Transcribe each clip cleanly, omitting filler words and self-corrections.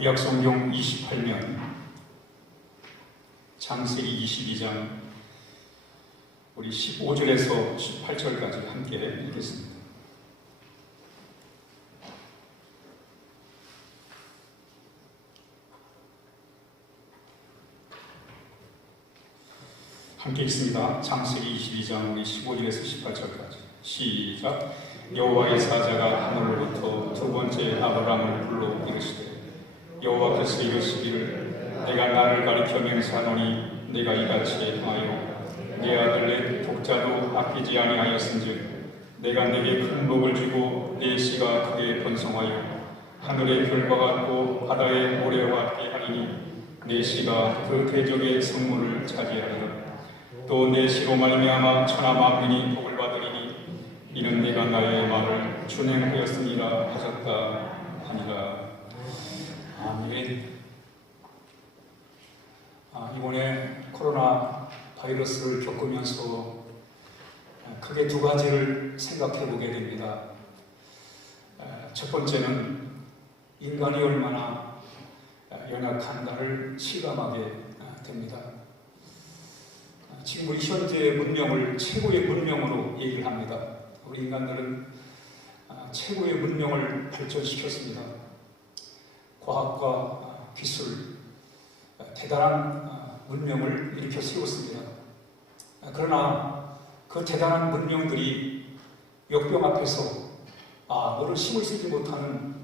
구약성경 28면 창세기 22장 우리 15절에서 18절까지 함께 읽겠습니다. 함께 읽습니다. 창세기 22장 우리 15절에서 18절까지 시작. 여호와의 사자가 하늘로부터 두 번째 아브라함을 불러 이르시되 여호와께서 이르시기를 내가 나를 가리켜 맹세하노니 내가 이같이 하여 내 아들 내 독자도 아끼지 아니하였은즉 내가 내게 큰 복을 주고 내 씨가 크게 번성하여 하늘의 별과 같고 바다의 모래와 같게 하리니 내 씨가 그 대적의 성문을 차지하리라. 또 내 씨로 말미암아 천하 만민이 복을 받으리니 이는 내가 나의 말을 준행하였으니라 하셨다 하니라. 아멘. 이번에 코로나 바이러스를 겪으면서 크게 두 가지를 생각해 보게 됩니다. 첫 번째는 인간이 얼마나 연약한가를 실감하게 됩니다. 지금 우리 현재 문명을 최고의 문명으로 얘기를 합니다. 우리 인간들은 최고의 문명을 발전시켰습니다. 과학과 기술, 대단한 문명을 일으켜 세웠습니다. 그러나 그 대단한 문명들이 역병 앞에서 너를 힘을 쓰지 못하는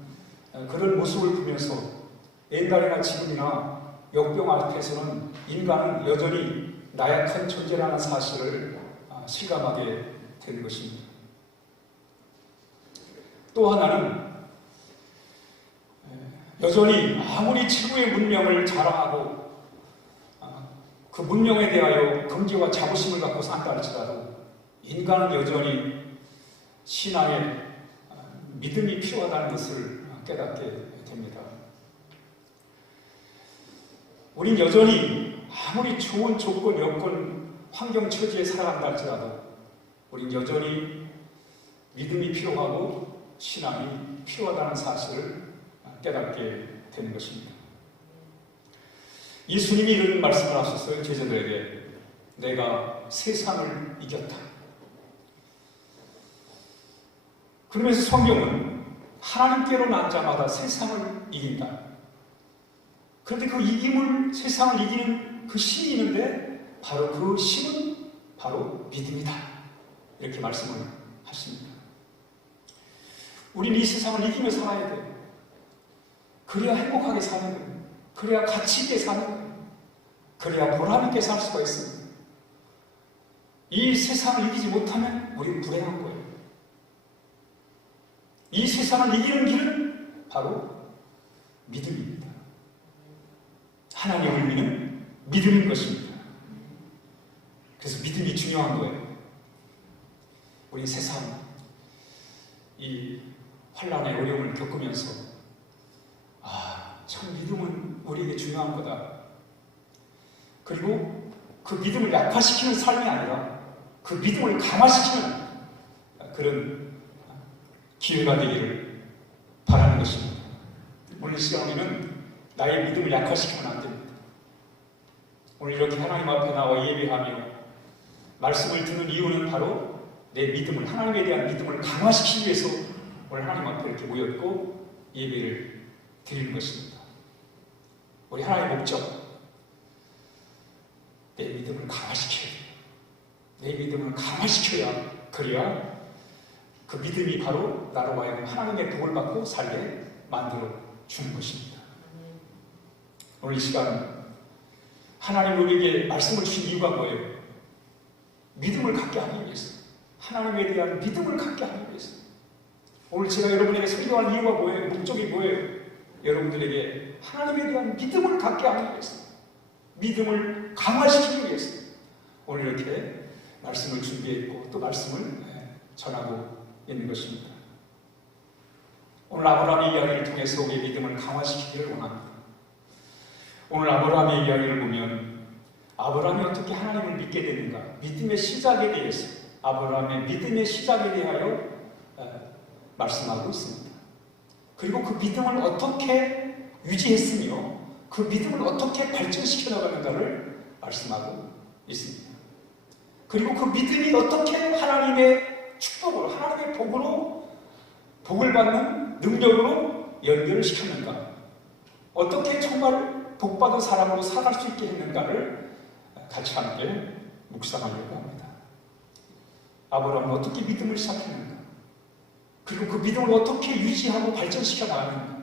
그런 모습을 보면서 옛날이나 지금이나 역병 앞에서는 인간은 여전히 나약한 존재라는 사실을 실감하게 되는 것입니다. 또 하나는 여전히 아무리 최고의 문명을 자랑하고 그 문명에 대하여 긍지와 자부심을 갖고 산다 할지라도 인간은 여전히 신앙에 믿음이 필요하다는 것을 깨닫게 됩니다. 우린 여전히 아무리 좋은 조건, 여건, 환경, 처지에 살아간다 할지라도 우린 여전히 믿음이 필요하고 신앙이 필요하다는 사실을 깨닫게 되는 것입니다. 예수님이 이런 말씀을 하셨어요. 제자들에게 내가 세상을 이겼다. 그러면서 성경은 하나님께로 난 자마다 세상을 이긴다. 그런데 그 이김을, 세상을 이기는 그 힘이 있는데 바로 그 힘은 바로 믿음이다. 이렇게 말씀을 하십니다. 우리는 이 세상을 이기며 살아야 돼요. 그래야 행복하게 사는 거예요. 그래야 가치 있게 사는 거예요. 그래야 보람 있게 살 수가 있습니다. 이 세상을 이기지 못하면 우리는 불행한 거예요. 이 세상을 이기는 길은 바로 믿음입니다. 하나님을 믿는 믿음인 것입니다. 그래서 믿음이 중요한 거예요. 우리 세상 이 환난의 어려움을 겪으면서 참 믿음은 우리에게 중요한 거다. 그리고 그 믿음을 약화시키는 삶이 아니라 그 믿음을 강화시키는 그런 기회가 되기를 바라는 것입니다. 오늘 시간에는 나의 믿음을 약화시키면 안 됩니다. 오늘 이렇게 하나님 앞에 나와 예배하며 말씀을 듣는 이유는 바로 내 믿음을, 하나님에 대한 믿음을 강화시키기 위해서 오늘 하나님 앞에 이렇게 모였고 예배를 드리는 것입니다. 우리 하나님의 목적, 내 믿음을 강화시켜야 돼요. 내 믿음을 강화시켜야, 그래야 그 믿음이 바로 나로 하여금 하나님의 복을 받고 살게 만들어 주는 것입니다. 오늘 이 시간 하나님 우리에게 말씀을 주신 이유가 뭐예요? 믿음을 갖게 하기 위해서, 하나님에 대한 믿음을 갖게 하기 위해서. 오늘 제가 여러분에게 설교할 이유가 뭐예요? 목적이 뭐예요? 여러분들에게 하나님에 대한 믿음을 갖게 하기 위해서, 믿음을 강화시키기 위해서 오늘 이렇게 말씀을 준비했고 또 말씀을 전하고 있는 것입니다. 오늘 아브라함의 이야기를 통해서 우리의 믿음을 강화시키기를 원합니다. 오늘 아브라함의 이야기를 보면 아브라함이 어떻게 하나님을 믿게 되는가, 믿음의 시작에 대해서, 아브라함의 믿음의 시작에 대하여 말씀하고 있습니다. 그리고 그 믿음을 어떻게 유지했으며 그 믿음을 어떻게 발전시켜 나가는가를 말씀하고 있습니다. 그리고 그 믿음이 어떻게 하나님의 축복으로, 하나님의 복으로, 복을 받는 능력으로 연결을 시켰는가, 어떻게 정말 복받은 사람으로 살아갈 수 있게 했는가를 같이 함께 묵상하려고 합니다. 아브라함은 어떻게 믿음을 시작했는가, 그리고 그 믿음을 어떻게 유지하고 발전시켜 나가는가,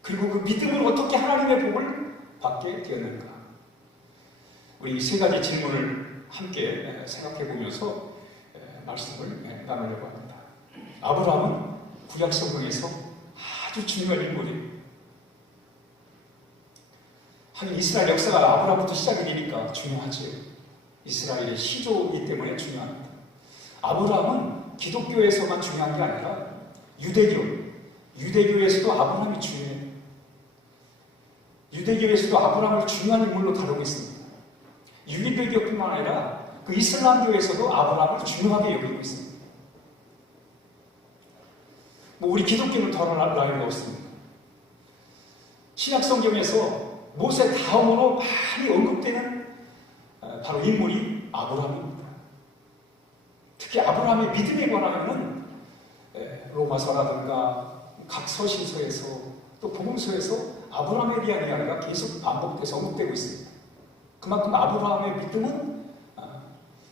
그리고 그 믿음을 어떻게 하나님의 복을 받게 되었는가. 우리 세 가지 질문을 함께 생각해 보면서 말씀을 나누려고 합니다. 아브라함은 구약 성경에서 아주 중요한 인물이에요. 하긴 이스라엘 역사가 아브라함부터 시작이 되니까 중요하죠. 이스라엘의 시조이기 때문에 중요합니다. 아브라함은 기독교에서만 중요한 게 아니라 유대교에서도 아브라함이 중요해요. 유대교에서도 아브라함을 중요한 인물로 다루고 있습니다. 유대교뿐만 아니라 그 이슬람교에서도 아브라함을 중요하게 여기고 있습니다. 우리 기독교는 더 나이가 없습니다. 신약 성경에서 모세 다음으로 많이 언급되는 바로 인물이 아브라함입니다. 특히 아브라함의 믿음에 관하여는 로마서라든가 각 서신서에서 또 복음서에서 아브라함에 대한 이야기가 계속 반복돼서 언급되고 있습니다. 그만큼 아브라함의 믿음은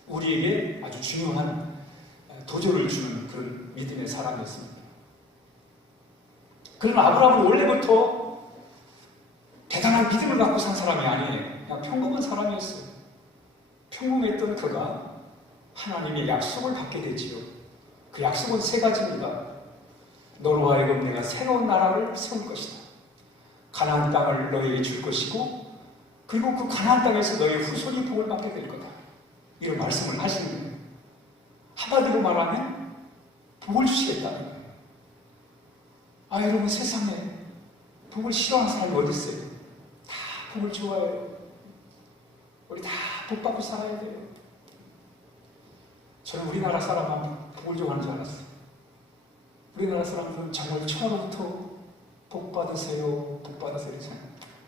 우리에게 아주 중요한 도전을 주는 그런 믿음의 사람이었습니다. 그러나 아브라함은 원래부터 대단한 믿음을 갖고 산 사람이 아니에요. 그냥 평범한 사람이었어요. 평범했던 그가 하나님의 약속을 받게 되지요. 그 약속은 세 가지입니다. 너로 하여금 내가 새로운 나라를 세울 것이다. 가나안 땅을 너에게 줄 것이고, 그리고 그 가나안 땅에서 너의 후손이 복을 받게 될 거다. 이런 말씀을 하시는 거예요. 한마디로 말하면 복을 주시겠다는 거예요. 여러분, 세상에 복을 싫어하는 사람이 어디 있어요? 다 복을 좋아해요. 우리 다 복 받고 살아야 돼요. 저는 우리나라 사람만 복을 좋아하는 줄 알았어요. 우리나라 사람들은 정말 처음부터 복 받으세요, 복 받으세요.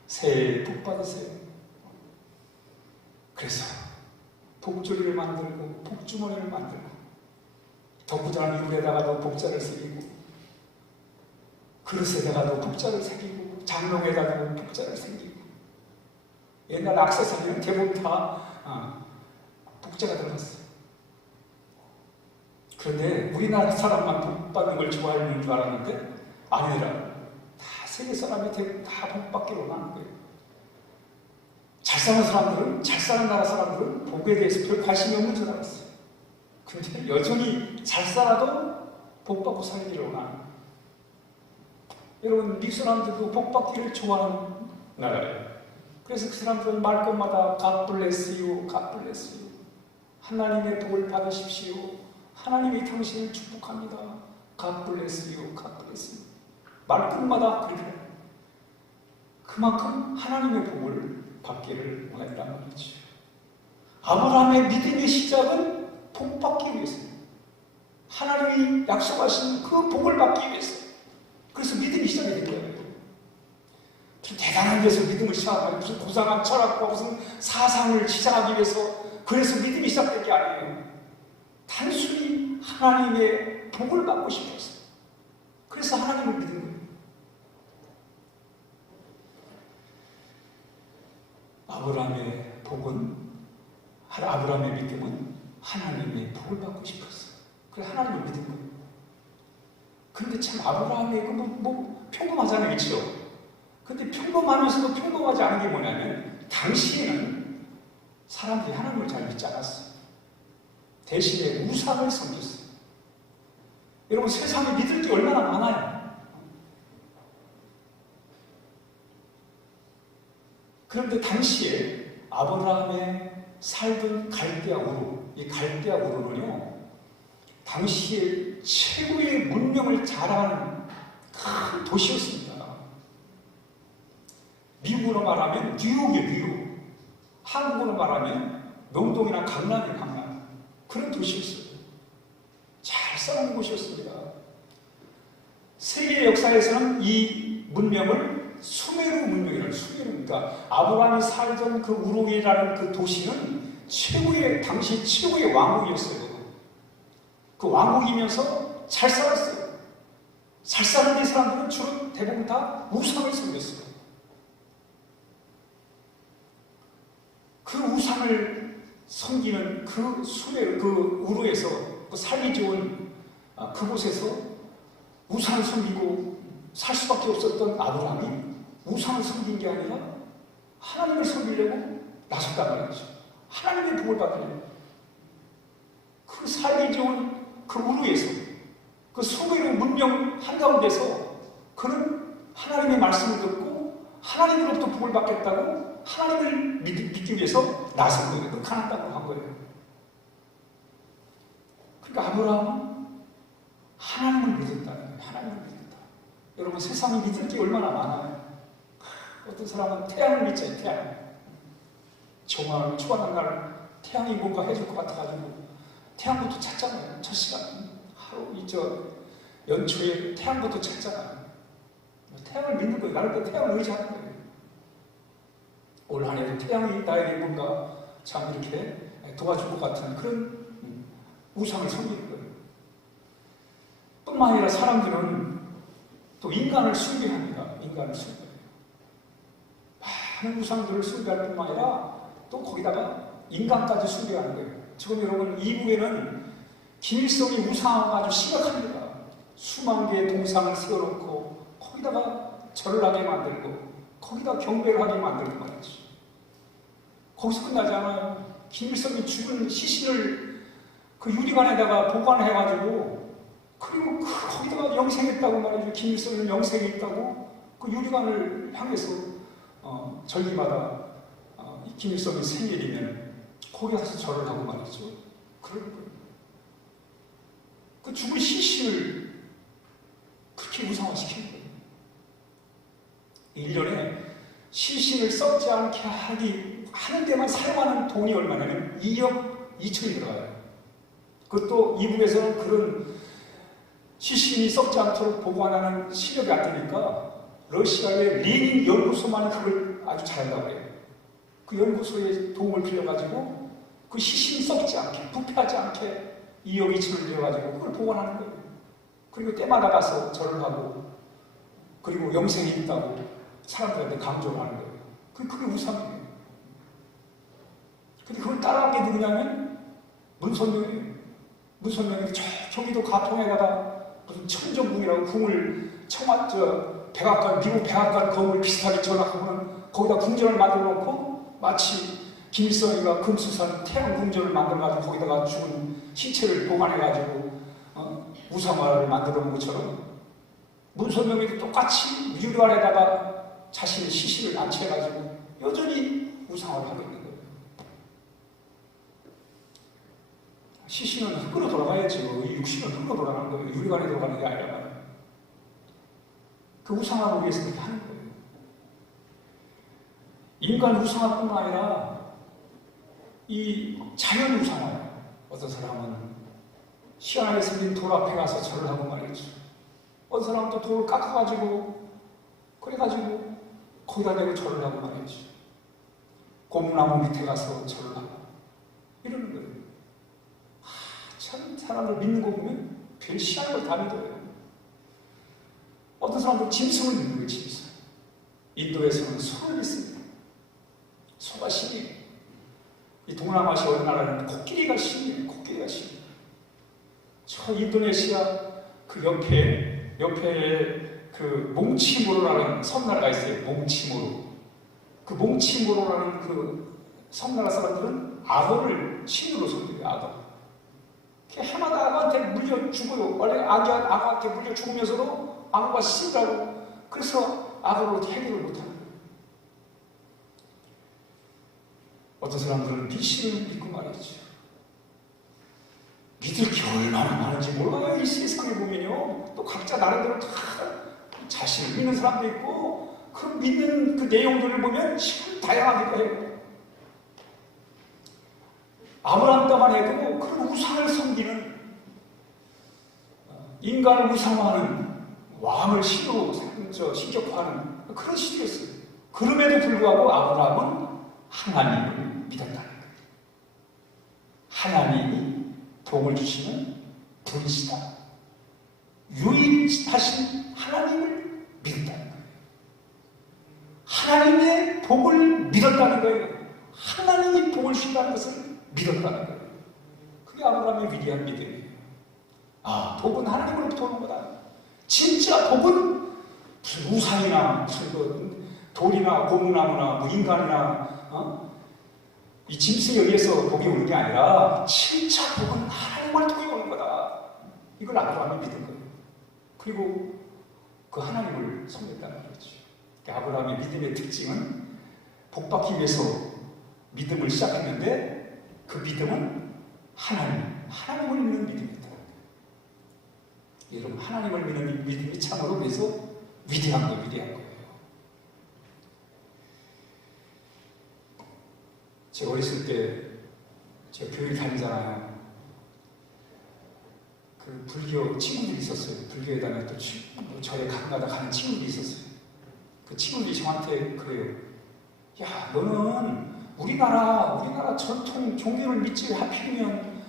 새해 복 받으세요. 그래서 복조리를 만들고 복주머니를 만들고 덤부장 이불에다가도 복자를 새기고 그릇에다가도 복자를 새기고 장롱에다가도 복자를 새기고 옛날 액세서리는 대부분 다 복자가 들어갔어요. 그런데 우리나라 사람만 복 받는 걸 좋아하는 줄 알았는데 아니더라. 다 세계 사람이 다 복 받기로 하는 거예요. 잘 사는 사람들은, 잘 사는 나라 사람들은 복에 대해서 별 관심이 없는 줄 알았어요. 근데 여전히 잘 살아도 복 받고 살기로 하는 거예요. 여러분, 미국 사람들도 복 받기를 좋아하는 나라예요. 그래서 그 사람들은 말 것마다 God bless you, God bless you. 하나님의 복을 받으십시오. 하나님이 당신을 축복합니다. God bless you, God bless you. 말끝마다 그렇게 해요. 그만큼 하나님의 복을 받기를 원했단 말이죠. 아브라함의 믿음의 시작은 복 받기 위해서입니다. 하나님이 약속하신 그 복을 받기 위해서. 그래서 믿음이 시작이 된 거예요. 무슨 대단한 데서 믿음을 시작하고 무슨 고상한 철학과 무슨 사상을 시작하기 위해서 그래서 믿음이 시작된 게 아니에요. 단순히 하나님의 복을 받고 싶었어요. 그래서 하나님을 믿은 거예요. 아브라함의 복은, 아브라함의 믿음은 하나님의 복을 받고 싶었어요. 그래서 하나님을 믿은 거예요. 근데 참 아브라함의 평범하잖아요, 그렇죠? 근데 평범하면서도 평범하지 않은 게 뭐냐면 당시에는 사람들이 하나님을 잘 믿지 않았어요. 대신에 우상을 섬겼어요. 여러분, 세상에 믿을 게 얼마나 많아요. 그런데 당시에 아브라함의 살던 갈대아 우르, 이 갈대아 우르는요, 당시에 최고의 문명을 자랑하는 큰 도시였습니다. 미국으로 말하면 뉴욕이에요, 뉴욕. 한국으로 말하면 명동이나 강남이에요, 강남. 그런 도시였어요. 잘 살아가는 곳이었습니다. 세계 역사에서는 이 문명을 수메르 문명이라는 수메르, 그러니까 아브라함이 살던 그 우르이라는 그 도시는 당시 최고의 왕국이었어요. 그 왕국이면서 잘 살았어요. 잘 사는 이 사람들은 주로 대부분 다 우상을 섬겼어요. 그 우상을 섬기는 그 수메르, 그 우르에서, 그 살기 좋은 그곳에서 우상을 섬기고 살 수밖에 없었던 아브라함이 우상을 섬긴 게 아니라 하나님을 섬기려고 나섰단 말이죠. 하나님의 복을 받으려고. 그 살기 좋은 그 우르에서, 그 수메르 문명 한가운데서 그는 하나님의 말씀을 듣고 하나님으로부터 복을 받겠다고 하나님을 믿기 위해서 나선 거예요. 그 가나안 땅으로 간 거예요. 그러니까 아브라함은 하나님을 믿었다는 거예요. 하나님을 믿었다. 여러분, 세상에 믿을 게 얼마나 많아요. 어떤 사람은 태양을 믿잖아요. 태양. 초반한 날 태양이 뭔가 해줄 것 같아가지고 태양부터 찾잖아요. 첫 시간 하루 연초에 태양부터 찾잖아요. 태양을 믿는 거예요. 나를 태양을 의지하는 거예요. 올 한 해도 태양이 나에게 뭔가 참 이렇게 도와줄 것 같은 그런 우상을 섬기는 거예요. 뿐만 아니라 사람들은 또 인간을 숭배합니다. 인간을 숭배해요. 많은 우상들을 숭배할 뿐만 아니라 또 거기다가 인간까지 숭배하는 거예요. 지금 여러분, 이북에는 김일성이 우상화가 아주 심각합니다. 수만 개의 동상을 세워놓고 거기다가 절을 하게 만들고 거기다 경배를 하게 만들고 말이지. 거기서 끝나지 않아요. 김일성이 죽은 시신을 그 유리관에다가 보관해가지고 그리고 거기다가 영생했다고 말이죠. 김일성은 영생이 있다고 그 유리관을 향해서 절기마다 김일성의 생일이면 거기 가서 절을 하고 말이죠. 그럴 거예요. 그 죽은 시신을 그렇게 우상화시키는 거예요. 1년에 시신을 썩지 않게 하는 데만 사용하는 돈이 얼마냐면 2억 2천이 들어가요. 그것도 이북에서는 그런 시신이 썩지 않도록 보관하는 시력이 안 되니까 러시아의 레닌 연구소만 그걸 아주 잘한다고 해요. 그 연구소의 도움을 빌려가지고 그 시신이 썩지 않게, 부패하지 않게 2억 2천을 들여가지고 그걸 보관하는 거예요. 그리고 때마다 가서 절을 하고 그리고 영생이 있다고 사람들한테 강조를 하는 거예요. 그게 우상이에요. 근데 그걸 따라한 게 누구냐면 문선명이에요. 문선명이 경기도 가통에다가 무슨 천정궁이라고 궁을 백악관, 미국 백악관 건물 비슷하게 전락하고는 거기다 궁전을 만들어 놓고 마치 김일성이가 금수산 태양 궁전을 만들어가지고 거기다가 죽은 신체를 보관해가지고 우상화를 만들어 놓은 것처럼 문선명이도 똑같이 유리관에다가 자신의 시신을 안치해가지고 여전히 우상화를 하고 있는 거예요. 시신은 흙으로 돌아가야죠. 육신은 흙으로 돌아가는 거예요. 유리관에 들어가는 게 아니라 말이에요. 그 우상화를 위해서 그렇게 하는 거예요. 인간 우상화뿐만 아니라 이 자연 우상화예요. 어떤 사람은 시원하게 생긴 돌 앞에 가서 절을 하고 말이죠. 어떤 사람은 또 돌을 깎아가지고 그래가지고 거기다 대고 절을 하고 말이죠. 고무나무 밑에 가서 절을 하고 이러는 거예요. 참 사람들 믿는 거 보면 별 희한한 걸 다 믿어요. 어떤 사람들 짐승을 믿는 거예요. 짐승. 인도에서는 소를 믿습니다. 소가 신이에요. 이 동남아시아 어느 나라는 코끼리가 신이에요. 코끼리가 신. 저 인도네시아 그 옆에 그 몽치모로라는 섬나라가 있어요. 몽치모로. 그 몽치모로라는 그 섬나라 사람들은 악어를 신으로 섬겨요. 악어. 해마다 악어한테 물려 죽어요. 원래 악어한테 물려 죽으면서도 악어가 신이라고. 그래서 악어로 해결을 못하는 거예요. 어떤 사람들은 미신을 믿고 말이죠. 믿을 게 얼마나 많은지 몰라요. 이 세상에 보면요. 또 각자 나름대로 다 자신을 믿는 사람도 있고 그 믿는 그 내용들을 보면 참 다양하기도 해요. 아브라함 때만 해도 그런 우상을 섬기는 인간을 우상화하는 왕을 신격화하는 그런 시대였어요. 그럼에도 불구하고 아브라함은 하나님을 믿었다는 거예요. 하나님이 복을 주시는 분이시다. 유일하신 하나님을 믿었다는 거예요. 하나님의 복을 믿었다는 거예요. 하나님이 복을 주신다는 것을 믿었다는 거예요. 그게 아브라함의 위대한 믿음이에요. 아, 복은 하나님으로부터 오는 거다. 진짜 복은 무슨 우상이나 무슨 돌이나 고무나무나 뭐 인간이나 이 짐승에 의해서 복이 오는 게 아니라 진짜 복은 하나님을 통해 오는 거다. 이걸 아브라함이 믿은 거예요. 그리고 그 하나님을 섬겼다는 거죠. 아브라함의 믿음의 특징은 복받기 위해서 믿음을 시작했는데 그 믿음은 하나님을 믿는 믿음이었다. 여러분, 하나님을 믿는 믿음이 참으로 그래서 위대한 거예요. 제가 어렸을 때 제가 교회 다니잖아요. 그 불교 친구들이 있었어요. 불교에 다니는 또 저에 가끔가다 가는 친구들이 있었어요. 그 친구들이 저한테 그래요. 야, 너는 우리나라 전통 종교를 믿지 하필이면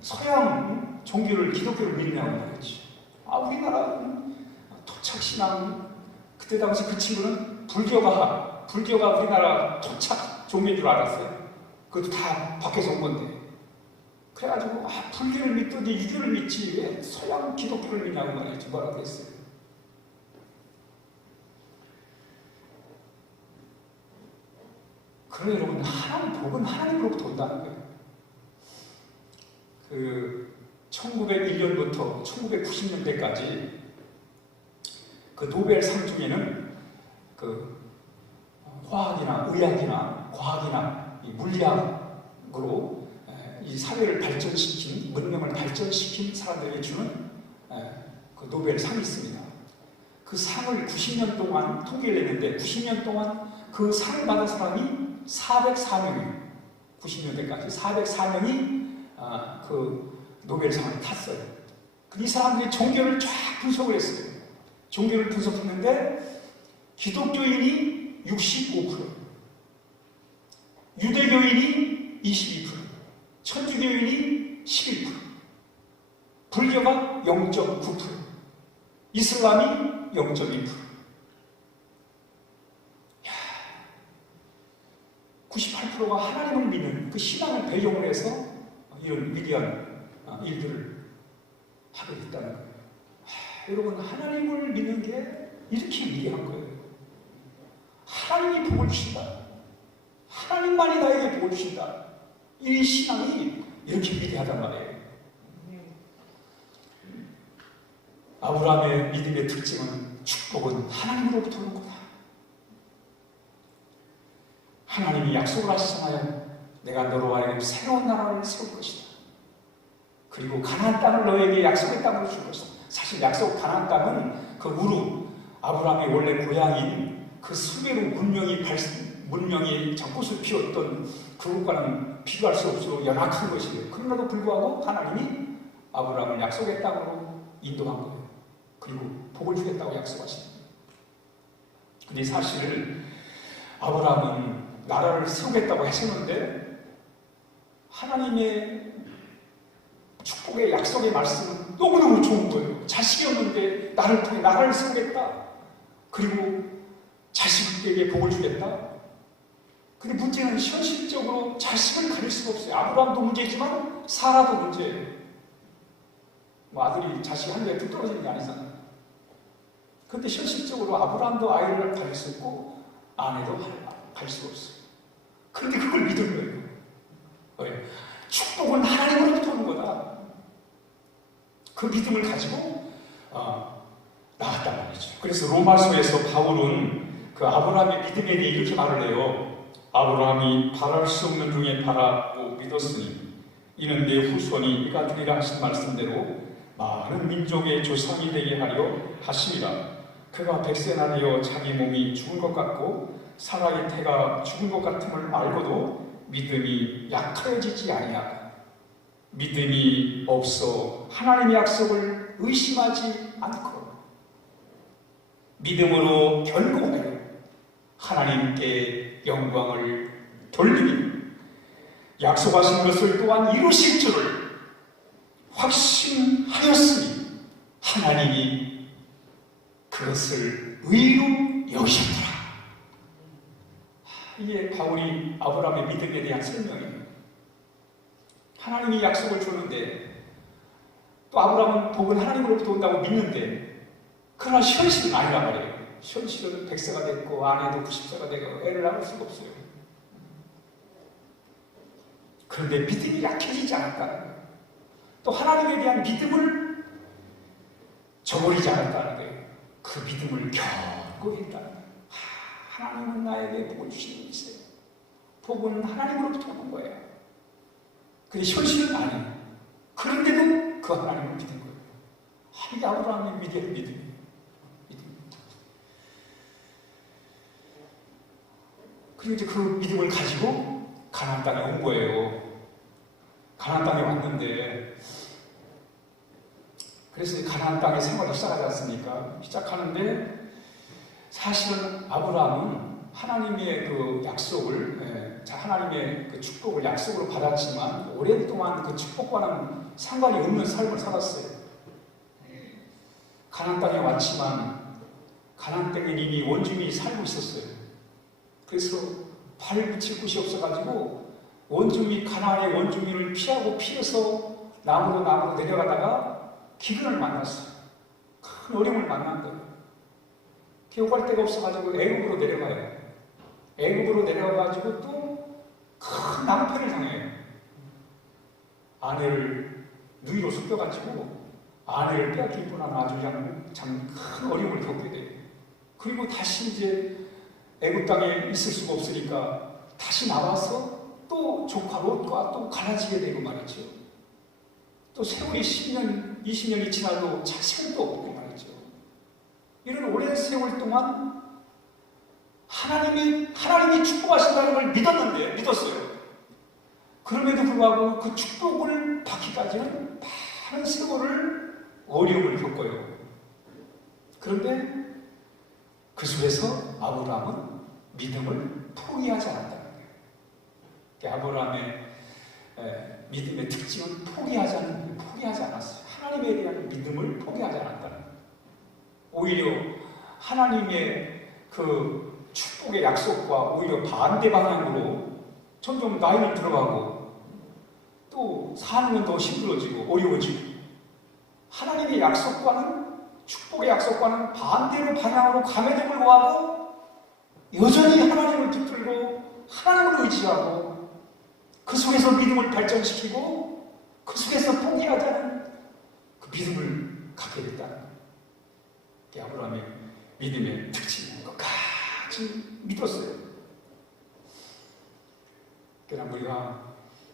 서양 종교를 기독교를 믿냐고 말했지. 아, 우리나라 토착신앙, 그때 당시 그 친구는 불교가 우리나라 토착 종교인 줄 알았어요. 그것도 다 밖에서 온 건데. 그래가지고 불교를 믿던데 유교를 믿지 왜 서양 기독교를 믿냐고 말했지. 뭐라고 그랬어요. 그러나 여러분, 복은 하나님으로부터 온다는 거예요. 그 1901년부터 1990년대까지 그 노벨상 중에는 그 화학이나 의학이나 과학이나 이 물리학으로 이 사회를 발전시킨, 문명을 발전시킨 사람들에게 주는 그 노벨상이 있습니다. 그 상을 90년 동안 통계를 냈는데 90년 동안 그 상을 받은 사람이 404명이에요. 90년대까지 404명이 그 노벨상을 탔어요. 이 사람들이 종교를 쫙 분석을 했어요. 종교를 분석했는데 기독교인이 65%, 유대교인이 22%, 천주교인이 11%, 불교가 0.9%, 이슬람이 0.2%. 98%가 하나님을 믿는 그 신앙을 배경으로 해서 이런 위대한 일들을 하게 됐다는 거예요. 여러분, 하나님을 믿는 게 이렇게 위대한 거예요. 하나님이 복을 주신다. 하나님만이 나에게 복을 주신다. 이 신앙이 이렇게 위대하단 말이에요. 아브라함의 믿음의 특징은 축복은 하나님으로부터 오는 거다. 하나님이 약속을 하시잖아요. 내가 너로 하여금 새로운 나라를 세울 것이다. 그리고 가나안 땅을 너에게 약속의 땅으로 줄 것이다. 사실 가나안 땅은 그 우르, 아브라함의 원래 고향인 그 수베로 문명이 전꽃을 피웠던 그것과는 비교할 수 없도록 연약한 것이에요. 그럼에도 불구하고 하나님이 아브라함을 약속의 땅으로 인도한 거예요. 그리고 복을 주겠다고 약속하십니다. 근데 사실 아브라함은 나라를 세우겠다고 했었는데 하나님의 축복의 약속의 말씀은 너무너무 좋은 거예요. 자식이 없는데 나를 통해 나라를 세우겠다. 그리고 자식에게 복을 주겠다. 근데 문제는 현실적으로 자식을 가릴 수가 없어요. 아브라함도 문제지만 사라도 문제예요. 뭐 아들이 자식이 한 대에 뚝 떨어지는 게 아니잖아요. 근데 현실적으로 아브라함도 아이를 가릴 수 없고 아내도 갈 수가 없어요. 그런데 그걸 믿은 거예요. 왜? 축복은 하나님으로부터 오는 거다. 그 믿음을 가지고 나갔단 말이죠. 그래서 로마서에서 바울은 그 아브라함의 믿음에 대해 이렇게 말을 해요. 아브라함이 바랄 수 없는 중에 바라고 믿었으니 이는 내 후손이 이가 되리라 하신 말씀대로 많은 민족의 조상이 되게 하려 하심이라. 그가 백세나 되어 자기 몸이 죽은 것 같고 사라의 태가 죽은 것 같음을 알고도 믿음이 약하여지지 아니하고 믿음이 없어 하나님의 약속을 의심하지 않고 믿음으로 견고하여 하나님께 영광을 돌리니 약속하신 것을 또한 이루실 줄을 확신하였으니 하나님이 그것을 의로 여기셨더라. 이게 바울이 아브라함의 믿음에 대한 설명이에요. 하나님이 약속을 줬는데 또 아브라함은 복은 하나님으로부터 온다고 믿는데 그러나 현실은 아니란 말이에요. 현실은 100세가 됐고 아내도 90세가 되고 애를 낳을 수가 없어요. 그런데 믿음이 약해지지 않았다는 거예요. 또 하나님에 대한 믿음을 저버리지 않았다는 거예요. 그 믿음을 견고히 했다는 거예요. 하나님은 나에게 복을 주시는 분이세요. 복은 하나님으로부터 오는 거예요. 근데 현실은 아니에요. 그런데도 그 하나님을 믿은 거예요. 이게 아브라함의 위대한 믿음이에요. 그리고 이제 그 믿음을 가지고 가나안 땅에 온 거예요. 가나안 땅에 왔는데 그래서 가나안 땅에 생활을 시작하지 않습니까? 시작하는데 사실은 아브라함은 하나님의 그 약속을, 하나님의 그 축복을 약속으로 받았지만 오랫동안 그 축복과는 상관이 없는 삶을 살았어요. 가나안 땅에 왔지만 가나안 땅에 이미 원주민이 살고 있었어요. 그래서 발 붙일 곳이 없어가지고 가나안의 원주민을 피해서 나무로 내려가다가 기근을 만났어요. 큰 어려움을 만난 거예요. 기억할 데가 없어가지고 애굽으로 내려가요. 애굽으로 내려가가지고 또 큰 낭패를 당해요. 아내를 누이로 속여가지고 아내를 빼앗길 뻔한 아주 참 큰 어려움을 겪게 돼요. 그리고 다시 이제 애굽 땅에 있을 수가 없으니까 다시 나와서 또 조카 롯과 또 갈라지게 되고 말이죠. 또 세월이 10년, 20년이 지나도 자식도 없고 말이죠. 이런 오랜 세월 동안 하나님이 축복하신다는 걸 믿었어요. 그럼에도 불구하고 그 축복을 받기까지는 많은 세월을 어려움을 겪어요. 그런데 그 속에서 아브라함은 믿음을 포기하지 않았다는 거예요. 아브라함의 믿음의 특징은 포기하지 않았어요. 하나님에 대한 믿음을 포기하지 않았다는 거예요. 오히려 하나님의 그 축복의 약속과 오히려 반대 방향으로 점점 나이를 들어가고 또 사는 건 더 힘들어지고 어려워지고 하나님의 약속과는 축복의 약속과는 반대로 방향으로 감에도 불구하고 여전히 하나님을 붙들고 하나님을 의지하고 그 속에서 믿음을 발전시키고 그 속에서 포기하지 않은 그 믿음을 갖게 됐다는 거예요. 아브라함의 믿음의 특징인 것까지 믿었어요. 그러나 우리가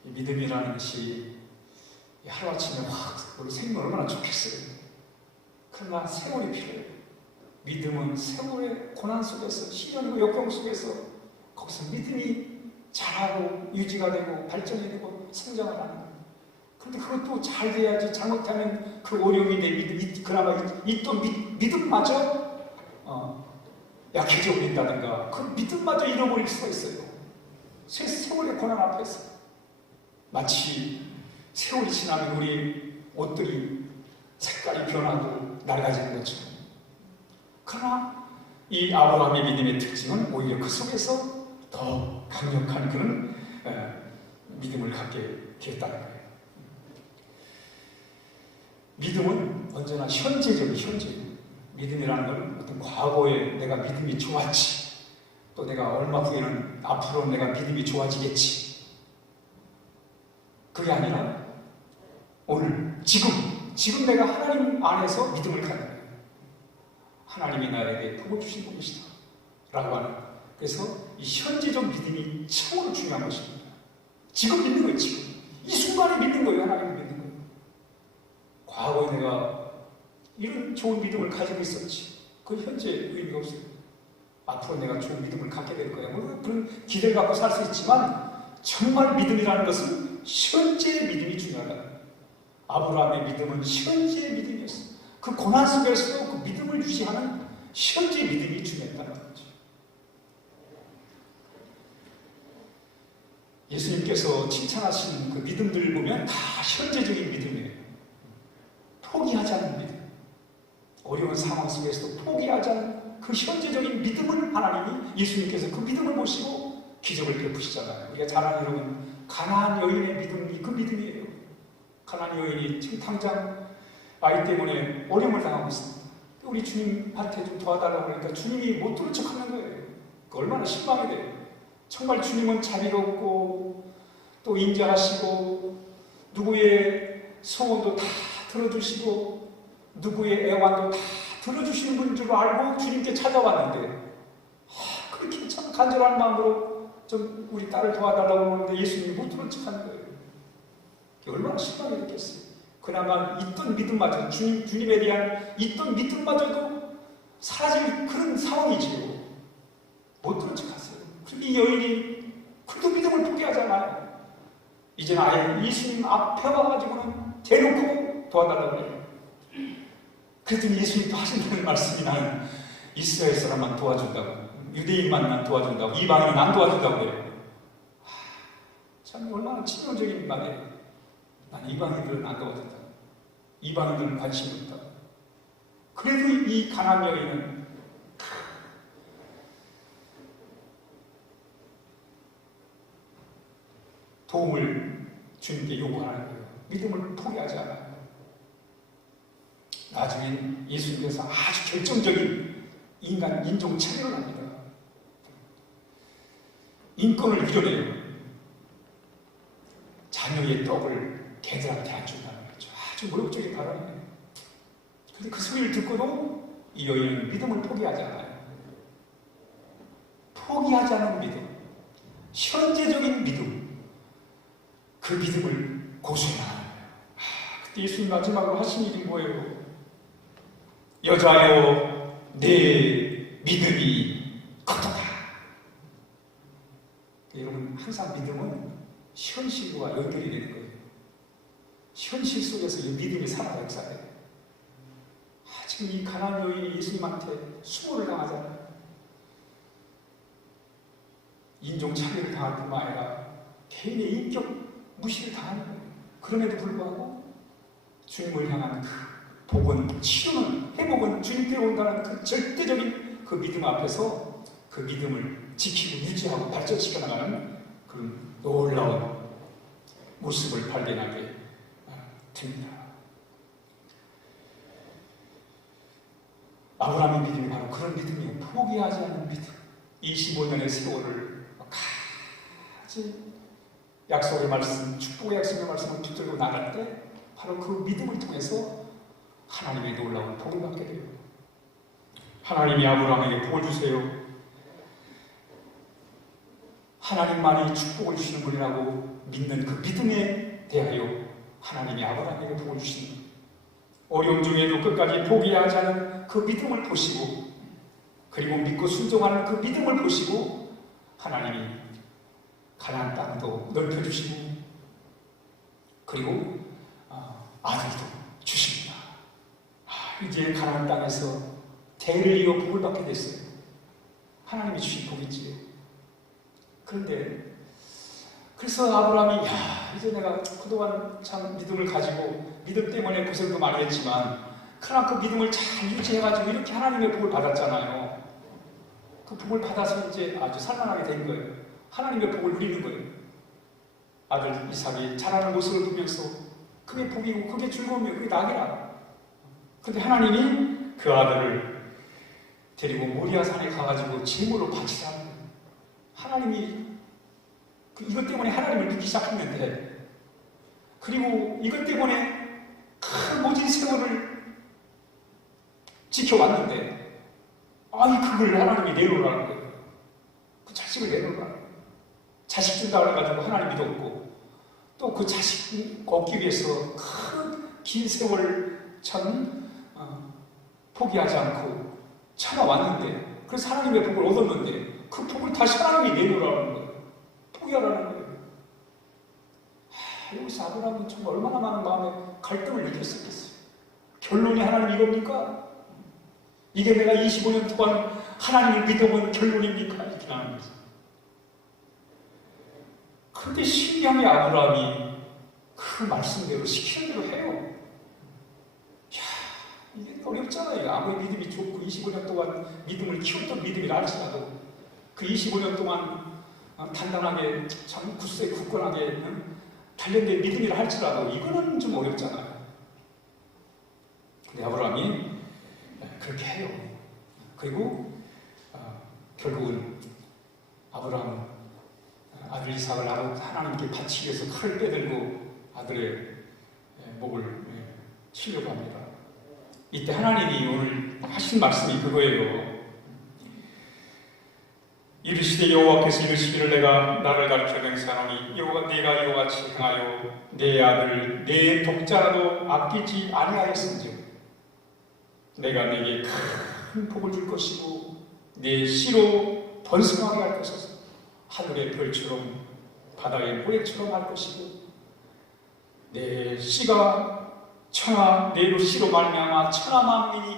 이 믿음이라는 것이 하루아침에 확 생기면 얼마나 좋겠어요. 그러나 세월이 필요해요. 믿음은 세월의 고난 속에서, 시련과 역경 속에서 거기서 믿음이 자라고 유지가 되고 발전이 되고 성장을 하는 거예요. 그런데 그것도 잘 돼야지. 잘못하면 그 어려움이 내 그나마 있던 믿음마저 약해져 버린다든가 그 믿음마저 잃어버릴 수가 있어요. 세월의 고난 앞에서 마치 세월이 지나면 우리 옷들이 색깔이 변하고 낡아지는 것처럼. 그러나 이 아브라함의 믿음의 특징은 오히려 그 속에서 더 강력한 그런 믿음을 갖게 되었다는 거예요. 믿음은 언제나 현재적이에요. 믿음이라는 건 어떤 과거에 내가 믿음이 좋았지, 또 내가 얼마 후에는 앞으로 내가 믿음이 좋아지겠지, 그게 아니라 오늘 지금 내가 하나님 안에서 믿음을 갖는 거예요. 하나님이 나에게 복을 주신 분이시다 라고 하는 거예요. 그래서 이 현재적 믿음이 참으로 중요한 것입니다. 지금 믿는 거예요. 지금 이 순간에 믿는 거예요. 하나님을 믿는 거예요. 과거에 내가 이런 좋은 믿음을 가지고 있었지, 그 현재 의미가 없어요. 앞으로 내가 좋은 믿음을 갖게 될 거야, 그런 기대를 갖고 살 수 있지만 정말 믿음이라는 것은 현재의 믿음이 중요하다. 아브라함의 믿음은 현재의 믿음이었어요. 그 고난 속에서도 그 믿음을 유지하는 현재 믿음이 중요했다는 거죠. 예수님께서 칭찬하신 그 믿음들을 보면 다 현재적인 믿음이에요. 포기하지 않는 믿음. 어려운 상황 속에서도 포기하지 않는 그 현재적인 믿음을 하나님이 예수님께서 그 믿음을 보시고 기적을 베푸시잖아요. 우리가 잘 아는 여러분, 가나안 여인의 믿음이 그 믿음이에요. 가나안 여인이 지금 당장 아이 때문에 어려움을 당하고 있습니다. 우리 주님한테 좀 도와달라고 그러니까 주님이 못 들은 척 하는 거예요. 얼마나 실망이 돼요. 정말 주님은 자비롭고 또 인자하시고 누구의 소원도 다 들어주시고 누구의 애완도 다 들어주시는 분인 줄 알고 주님께 찾아왔는데 그렇게 참 간절한 마음으로 좀 우리 딸을 도와달라고 하는데 예수님이 못 들은 척 하는 거예요. 얼마나 실망이 됐겠어요. 그나마 있던 믿음마저 주님에 대한 있던 믿음마저도 사라질 그런 상황이지요. 못 들은 척 하세요. 그런데 이 여인이 그래도 믿음을 포기하잖아요. 이제는 아예 예수님 앞에 와가지고는 대놓고 도와달라고 해요. 그랬더니 예수님 또 하신다는 말씀이 나는 이스라엘 사람만 도와준다고, 유대인만 도와준다고, 이방인은 안 도와준다고 해요. 참 얼마나 치명적인 말이에요. 난 이방인들은 안 도와준다. 이방인들은 관심이 없다. 그래도 이 가나안 여인은 도움을 주님께 요구하는 거예요. 믿음을 포기하지 않아요. 나중엔 예수님께서 아주 결정적인 인종 체계를 합니다. 인권을 이뤄내요. 자녀의 떡을 개들한테 안 준다는 거죠. 아주 모욕적인 발언이에요. 그런데 그 소리를 듣고도 이 여인은 믿음을 포기하지 않아요. 포기하지 않은 믿음, 현재적인 믿음, 그 믿음을 고수해나가는 거예요. 그때 예수님 마지막으로 하신 일이 뭐예요? 여자여, 내 믿음이 컸도다. 여러분, 항상 믿음은 현실과 연결이 되는 거예요. 현실 속에서 이 믿음이 살아 역사돼요. 지금 이 가나안 여인이 예수님한테 수모를 당하잖아요. 인종차별을 당할 뿐만 아니라 개인의 인격 무시를 당하는 거예요. 그럼에도 불구하고 주님을 향한 그 복은, 치유는, 회복은 주님께로 온다는 그 절대적인 그 믿음 앞에서 그 믿음을 지키고 유지하고 발전시켜 나가는 그런 놀라운 모습을 발견하게 됩니다. 아브라함의 믿음이 바로 그런 믿음이에요. 포기하지 않는 믿음. 25년의 세월을 같이 약속의 말씀, 축복의 약속의 말씀을 붙들고 나갈 때 바로 그 믿음을 통해서 하나님의 놀라운 복을 받게 돼요. 하나님이 아브라함에게 복을 주세요. 하나님만이 축복을 주시는 분이라고 믿는 그 믿음에 대하여 하나님이 아브라함에게 복을 주십니다. 어려움 중에도 끝까지 포기하지 않은 그 믿음을 보시고 그리고 믿고 순종하는 그 믿음을 보시고 하나님이 가나안 땅도 넓혀주시고 그리고 아들도 주십니다. 이제 가나안 땅에서 대를 이어 복을 받게 됐어요. 하나님이 주신 복이지요. 그런데 그래서 아브라함이 이제 내가 그동안 참 믿음을 가지고 믿음 때문에 고생도 많이 했지만 그러나 그 믿음을 잘 유지해가지고 이렇게 하나님의 복을 받았잖아요. 그 복을 받아서 이제 아주 살만하게 된 거예요. 하나님의 복을 누리는 거예요. 아들 이삭이 자라는 모습을 보면서 그게 복이고 그게 즐거움이고 그게 낙이라. 그런데 하나님이 그 아들을 데리고 모리아산에 가가지고 제물로 바치라는 거예요. 하나님이 이것 때문에 하나님을 믿기 시작했는데 그리고 이것 때문에 큰 모진 세월을 지켜왔는데 그걸 하나님이 내놓으라는 거예요. 그 자식을 내놓으라는 거예요. 자식 준다고 해가지고 하나님 믿었고 또 그 자식 얻기 위해서 큰 긴 세월 참 포기하지 않고 참아왔는데 그래서 하나님의 복을 얻었는데 그 복을 다시 하나님이 내놓으라는 거예요. 포기하라는 거예요. 여기서 아브라함은 정말 얼마나 많은 마음의 갈등을 느꼈었겠어요. 결론이 하나님 이겁니까? 이게 내가 25년 동안 하나님을 믿어본 결론입니까? 이렇게 나오는 거죠. 그런데 신기하게 아브라함이 그 말씀대로 시키는 대로 해요. 이야, 이게 어렵잖아요. 아무리 믿음이 좋고 25년 동안 믿음을 키웠던 믿음이라 할지라도 그 25년 동안 단단하게 참 굳건하게 단련된 믿음이라 할지라도 이거는 좀 어렵잖아요. 근데 아브라함이 그렇게 해요. 그리고 결국은 아브라함은 아들 이삭을 하나님께 바치기 위해서 칼을 빼들고 아들의 목을 치려고 합니다. 이때 하나님이 오늘 하신 말씀이 그거예요. 이르시되 여호와께서 이르시기를 내가 나를 가르쳐 맹세하노니 네가 이와 같이 행하여 내 아들 내 독자라도 아끼지 아니하였은즉 내가 네게 큰 복을 줄 것이고 내 씨로 번성하게 할 것이서 하늘의 별처럼 바다의 모래처럼 할 것이고 내 씨가 내 씨로 말미암아 천하 만민이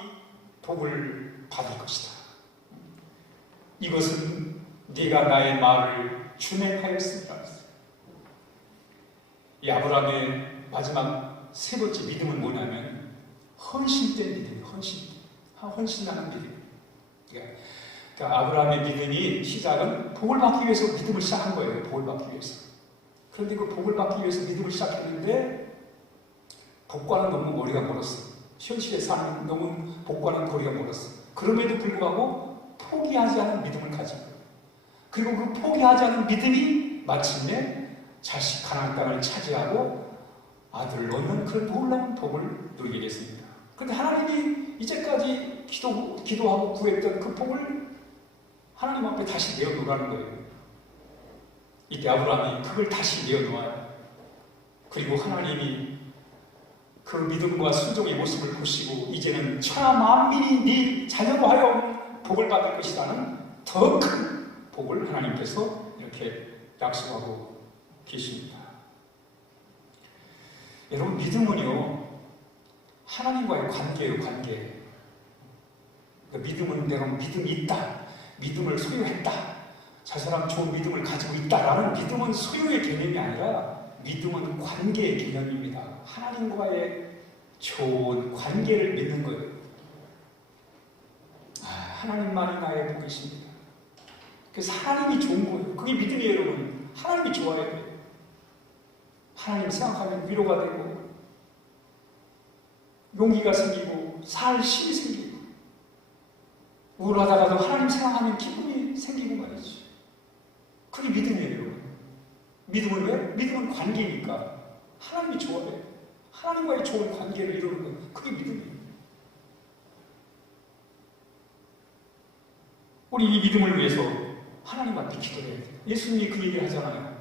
복을 받을 것이다. 이것은 네가 나의 말을 준행하였으리라. 이 아브라함의 마지막 세 번째 믿음은 뭐냐면 헌신된 믿음이에요. 헌신하는 믿음. 그러니까 아브라함의 믿음이 시작은 복을 받기 위해서 믿음을 시작한 거예요. 복을 받기 위해서. 그런데 그 복을 받기 위해서 믿음을 시작했는데 복과는 너무 거리가 멀었어요. 현실에 사는 너무 복과는 거리가 멀었어요. 그럼에도 불구하고 포기하지 않은 믿음을 가지고 그리고 그 포기하지 않은 믿음이 마침내 자식 가나안 땅을 차지하고 아들을 얻는 그 놀라운 복을 누리게 됐습니다. 그런데 하나님이 이제까지 기도하고 구했던 그 복을 하나님 앞에 다시 내어놓으라는 거예요. 이때 아브라함이 그걸 다시 내어놓아요. 그리고 하나님이 그 믿음과 순종의 모습을 보시고 이제는 천하 만민이 네 자녀로 하여 복을 받을 것이라는 더 큰 복을 하나님께서 이렇게 약속하고 계십니다. 여러분, 믿음은요 하나님과의 관계예요. 관계. 그러니까 믿음은 내가 믿음이 있다, 믿음을 소유했다, 저 사람 좋은 믿음을 가지고 있다라는 믿음은 소유의 개념이 아니라 믿음은 관계의 개념입니다. 하나님과의 좋은 관계를 믿는 거예요. 하나님만이 나의 복이십니다. 그래서 하나님이 좋은 거예요. 그게 믿음이에요, 여러분. 하나님이 좋아야 돼요. 하나님 생각하면 위로가 되고 용기가 생기고 살 힘이 생기고 우울하다가도 하나님 생각하면 기쁨이 생기고 말이죠. 그게 믿음이에요, 여러분. 믿음은 왜? 믿음은 관계니까 하나님이 좋아해요. 하나님과의 좋은 관계를 이루는 거예요. 그게 믿음이에요. 우리 이 믿음을 위해서 하나님 앞에 기도해야 돼요. 예수님이 그 얘기를 하잖아요.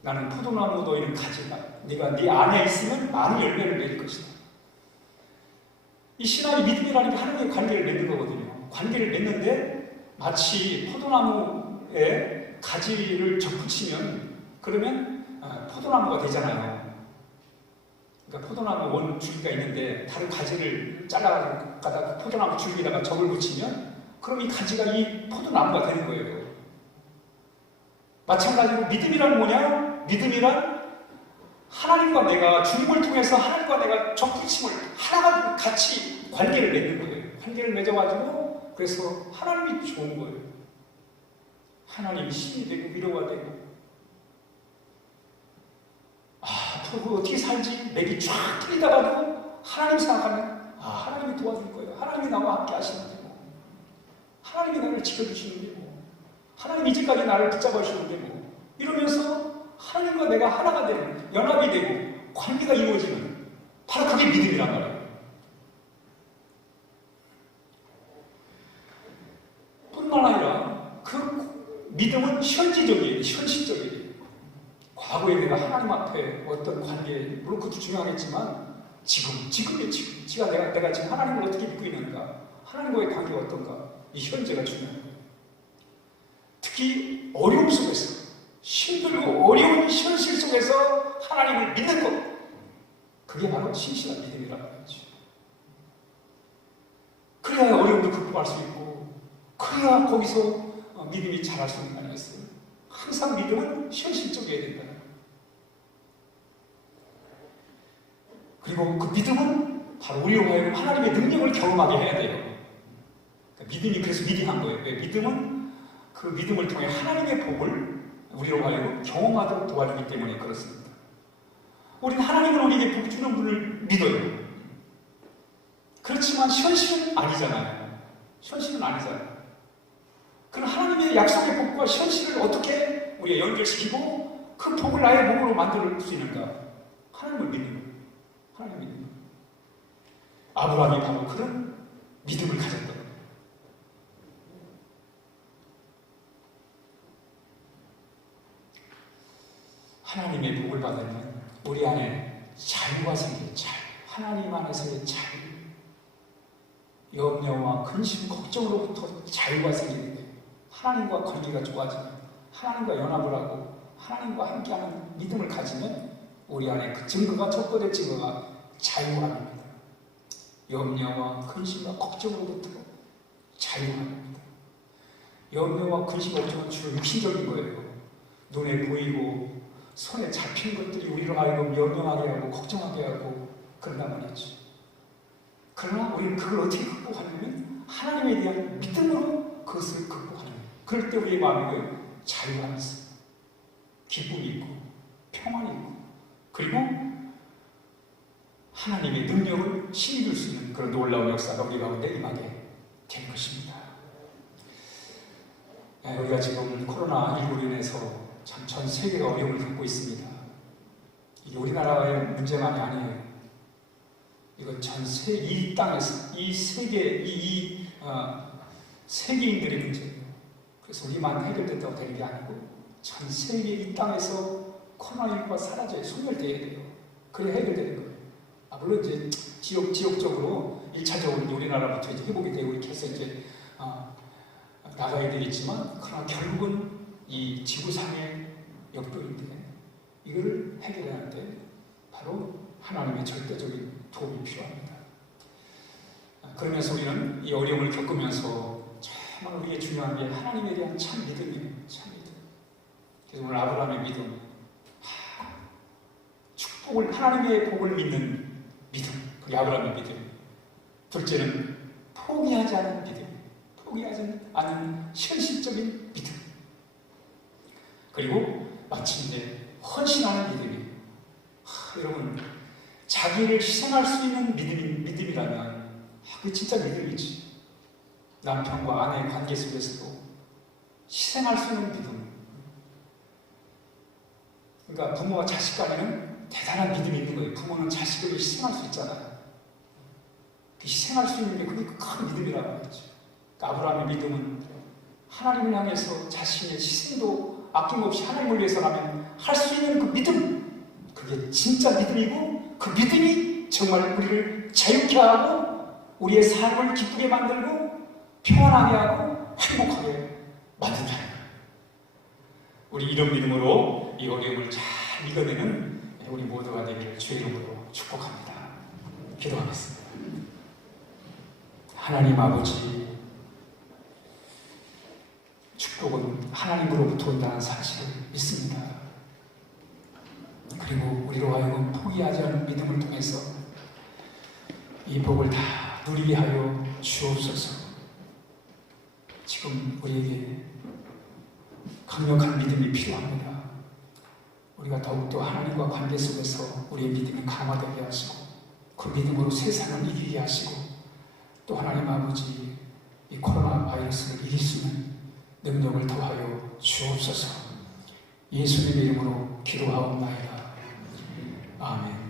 나는 포도나무 너희는 가지라. 네가 네 안에 있으면 많은 열매를 맺을 것이다. 이 신앙의 믿음이라는 게 하나님의 관계를 맺는 거거든요. 관계를 맺는데 마치 포도나무에 가지를 접붙이면 그러면 포도나무가 되잖아요. 그러니까 포도나무 원 줄기가 있는데 다른 가지를 잘라가지고 포도나무 줄기에다가 접을 붙이면 그럼 이 가지가 이 포도나무가 되는 거예요. 마찬가지로 믿음이란 뭐냐? 믿음이란 하나님과 내가 주님을 통해서 하나님과 내가 접붙임을 하나가 같이 관계를 맺는 거예요. 관계를 맺어가지고 그래서 하나님이 좋은 거예요. 하나님이 힘이 되고 위로가 되고 앞으로 어떻게 살지? 맥이 쫙 틀리다가도 하나님 생각하면 하나님이 도와줄 거예요. 하나님이 나와 함께 하시는데 하나님이 나를 지켜주시는데 하나님이 이제까지 나를 붙잡아 주시는데 이러면서 하나님과 내가 하나가 되는, 연합이 되고 관계가 이루어지는 바로 그게 믿음이란 말이에요. 뿐만 아니라 그 믿음은 현지적이에요. 현실적이에요. 과거에 내가 하나님 앞에 어떤 관계, 물론 그것도 중요하겠지만 지금의 지금 내가 지금 하나님을 어떻게 믿고 있는가, 하나님과의 관계가 어떤가, 이 현재가 중요해요. 특히 어려움 속에서, 힘들고 어려운 현실 속에서 하나님을 믿는 것, 그게 바로 신실한 믿음이라고 하죠. 그래야 어려움도 극복할 수 있고, 그래야 거기서 믿음이 자랄 수 있는 거 아니겠어요? 항상 믿음은 현실적이어야 된다. 그리고 그 믿음은 바로 우리로 하여금 하나님의 능력을 경험하게 해야 돼요. 그러니까 믿음이 그래서 미딩한 거예요. 왜? 믿음은 그 믿음을 통해 하나님의 복을 우리로 하여금 경험하도록 도와주기 때문에 그렇습니다. 우리는 하나님은 우리에게 복 주는 분을 믿어요. 그렇지만 현실은 아니잖아요. 현실은 아니잖아요. 그럼 하나님의 약속의 복과 현실을 어떻게 우리가 연결시키고 그 복을 나의 복으로 만들 수 있는가? 하나님을 믿는 거예요. 하나님을 믿는 거예요. 아브라함이 바로 그런 믿음을 가졌던 거예요. 하나님의 복을 받으면 우리 안에 자유가 생겨요. 자유. 하나님 안에서의 자유. 염려와 근심, 걱정으로부터 자유가 생기는 거예요. 하나님과 관계가 좋아지면, 하나님과 연합을 하고 하나님과 함께하는 믿음을 가지면 우리 안에 그 증거가, 첫 번째 증거가 자유함입니다. 염려와 근심과 걱정으로부터 자유함입니다. 염려와 근심, 걱정은 주로 육신적인 거예요. 눈에 보이고 손에 잡힌 것들이 우리로 하여금 염려하게 하고 걱정하게 하고 그런단 말이지. 그러나 우리는 그걸 어떻게 극복하냐면 하나님에 대한 믿음으로 그것을 극복하는 거예요. 그럴 때 우리의 마음에 자유가 있어. 기쁨이 있고 평안이 있고 그리고 하나님의 능력을 힘입을 수 있는 그런 놀라운 역사가 우리 가운데 임하게 될 것입니다. 우리가 지금 코로나19로 인해서 참 전 세계가 어려움을 겪고 있습니다. 이게 우리나라의 문제만이 아니에요. 이건 전 세계, 이 땅에서, 이 세계, 세계인들의 문제예요. 그래서 우리만 해결됐다고 되는 게 아니고 전 세계 이 땅에서 코로나19가 사라져야 소멸돼야 돼요. 그래야 해결되는 거예요. 물론 이제 지역적으로 1차적으로 우리나라부터 이제 회복이 되고 이렇게 해서 이제 나가야 되겠지만 그러나 결국은 이 지구상의 역도인데 이거를 해결하는데 바로 하나님의 절대적인 도움이 필요합니다. 그러면서 우리는 이 어려움을 겪으면서 정말 우리에게 중요한 게 하나님에 대한 참 믿음이에요. 참 믿음. 그래서 오늘 아브라함의 믿음, 축복을, 하나님의 복을 믿는 믿음, 그게 아브라함의 믿음. 둘째는 포기하지 않은 믿음, 포기하지 않은 현실적인 믿음. 그리고 마침내 헌신하는 믿음이에요. 여러분, 자기를 희생할 수 있는 믿음이라면 그게 진짜 믿음이지. 남편과 아내의 관계 속에서도 희생할 수 있는 믿음. 그러니까 부모와 자식 간에는 대단한 믿음이 있는 거예요. 부모는 자식을 희생할 수 있잖아요. 그 희생할 수 있는 게 그게 큰 믿음이라고 하죠. 그러니까 아브라함의 믿음은 하나님을 향해서 자신의 희생도 아낌없이 하나님을 위해서라면 할 수 있는 그 믿음, 그게 진짜 믿음이고 그 믿음이 정말 우리를 자유케 하고 우리의 삶을 기쁘게 만들고 평안하게 하고 행복하게 만든다는 거예요. 우리 이런 믿음으로 이 어려움을 잘 이겨내는 우리 모두가 되기를 주의 이름으로 축복합니다. 기도하겠습니다. 하나님 아버지, 축복은 하나님으로부터 온다는 사실을 믿습니다. 그리고 우리로 하여금 포기하지 않은 믿음을 통해서 이 복을 다 누리게 하여 주옵소서. 지금 우리에게 강력한 믿음이 필요합니다. 우리가 더욱더 하나님과 관계 속에서 우리의 믿음이 강화되게 하시고 그 믿음으로 세상을 이기게 하시고 또 하나님 아버지 이 코로나 바이러스를 이길 수 있는 능력을 더하여 주옵소서. 예수님의 이름으로 기도하옵나이다. 아멘.